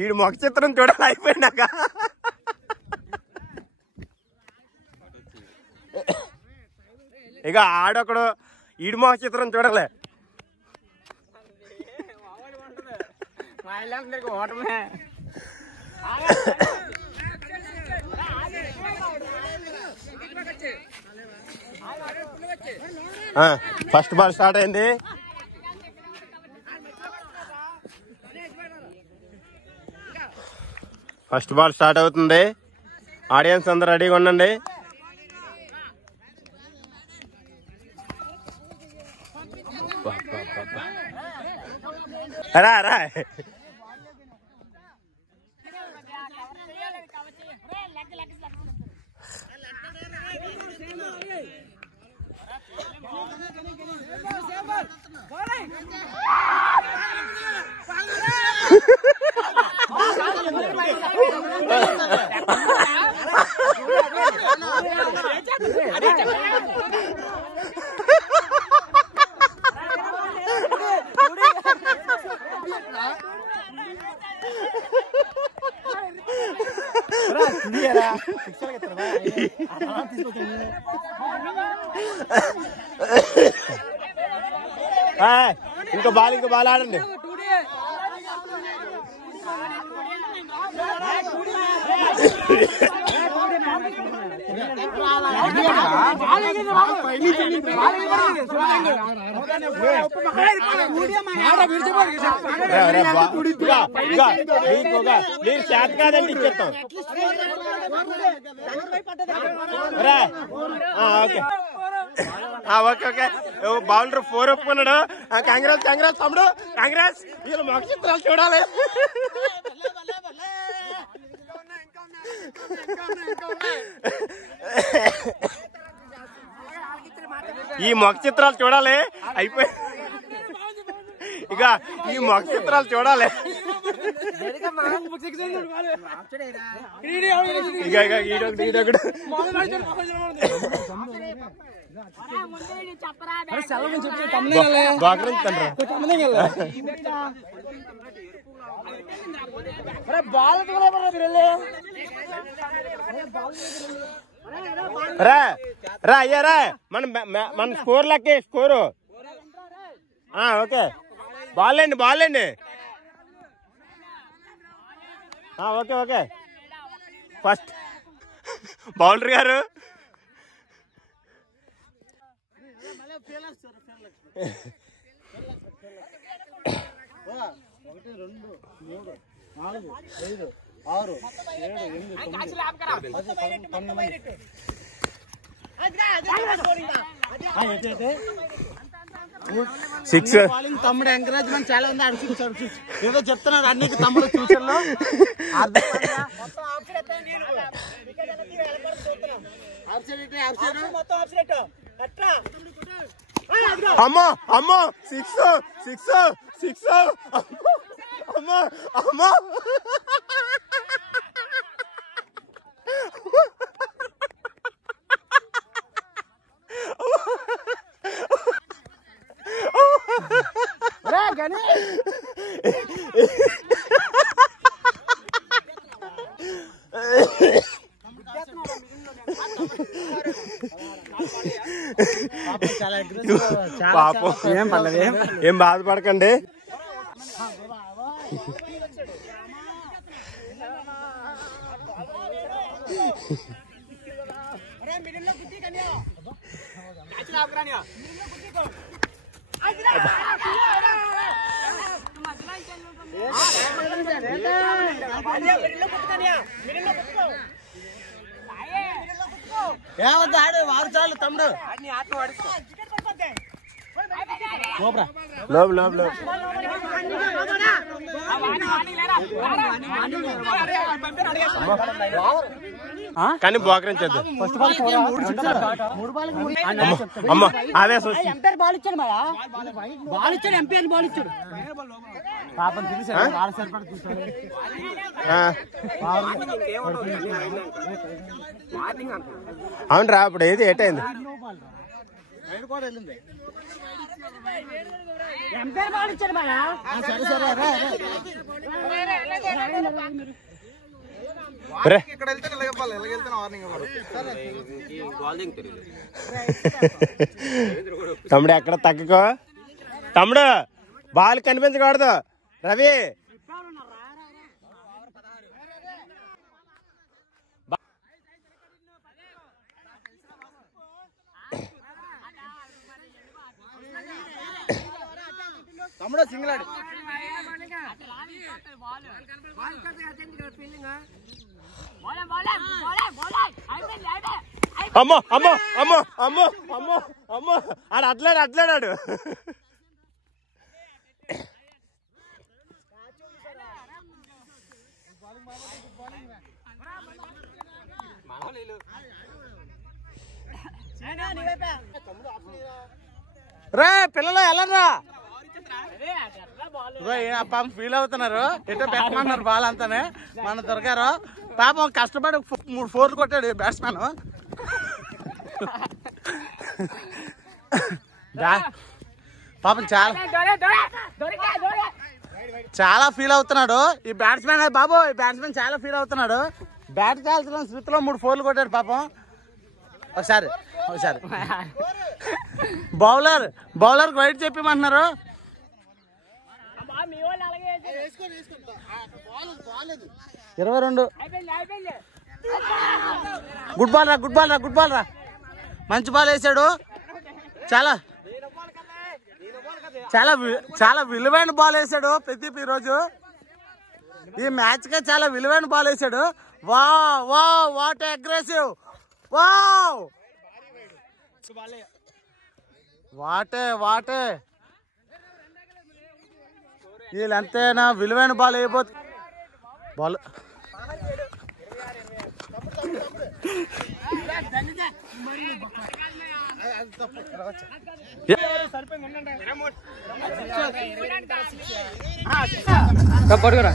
ఈ ముఖ చిత్రం చూడాలి అయిపోయినాక. ఇక ఆడొకడు ఈడు ముఖ చిత్రం చూడాలి. ఫస్ట్ బాల్ స్టార్ట్ అయింది. ఫస్ట్ బాల్ స్టార్ట్ అవుతుంది. ఆడియన్స్ అందరు రెడీగా ఉండండి. రా రా ఇంకో బాల్ ఆడండి. మీరు చేత కాదండి ఇచ్చేస్తాం. Okay okay. బౌలర్ 4 ఒప్పుకున్నాడు. కాంగ్రెస్ తమ్ముడు, కాంగ్రెస్. వీళ్ళు మొక్క చిత్రాలు చూడాలి. ఈ మొక్క చిత్రాలు చూడాలి. అయిపోయి ఇక ఈ మొక్క చిత్రాలు చూడాలి. రా అయ్యా రా. మన స్కోర్ లెక్కే స్కోరు. ఓకే బాల్ అండి. Okay okay. ఫస్ట్ బౌలర్ గారు సిక్స్. తమ్ముడు ఎంకరేజ్మెంట్ చాలా ఉంది. ఏదో చెప్తున్నారు అన్ని తమ్ముడు ఫ్యూచర్ లో. అమ్మో అమ్మో సిక్స్ సిక్స్ సిక్స్. అమ్మో అమ్మో పాపం ఏం బాధపడకండి. ఏమవుతాడు వారు చాలు తమ్ముడు. Lobe lobe lobe. కానీ బోకరించద్దు అమ్మ అదే ఎంపైర్ బాల్ ఇచ్చాడు మాయా బాల్ ఇచ్చాడు ఎంపైర్ బాల్ ఇచ్చాడు అవునరా అప్పుడు ఏది ఏటైంది ఎంపైర్ బాల్ ఇచ్చాడు మాయా తమ్ముడు ఎక్కడ తగ్గకో తమ్ముడు బాల్ కనిపించకూడదు రవి తమ్ముడు సింగిల్ ఆడు అమ్మో అమ్మో అమ్మో అమ్మో అమ్మో అమ్మో ఆడు అట్లాడాడు రే పిల్లలు వెళ్ళరా పాపం ఫీల్ అవుతున్నారు ఎటో పెట్టమన్నారు బాల్ అంతానే మన దొరికారు పాపం కష్టపడి 3 4 కొట్టాడు బ్యాట్స్మెన్ పాపం చాలా ఫీల్ అవుతున్నాడు ఈ బ్యాట్స్మెన్ బాబు ఈ బ్యాట్స్మెన్ చాలా ఫీల్ అవుతున్నాడు బ్యాట్ కాల్చిన స్మిత్ లో 3 4 కొట్టాడు పాపం ఒకసారి బౌలర్ వైట్ చెప్పిమంటున్నారు ఇరవై 22 గుడ్ బాల్ రా మంచి బాల్ వేసాడు చాలా విలువైన బాల్ వేసాడు ప్రదీప్ ఈరోజు ఈ మ్యాచ్ కే చాలా విలువైన బాల్ వేసాడు వాట్ అగ్రెసివ్ వాటే వీళ్ళంతేనా విలువైన బాల్ అయిపోతుంది బాల్ పడుకోరా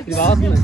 ఇది బాగుంది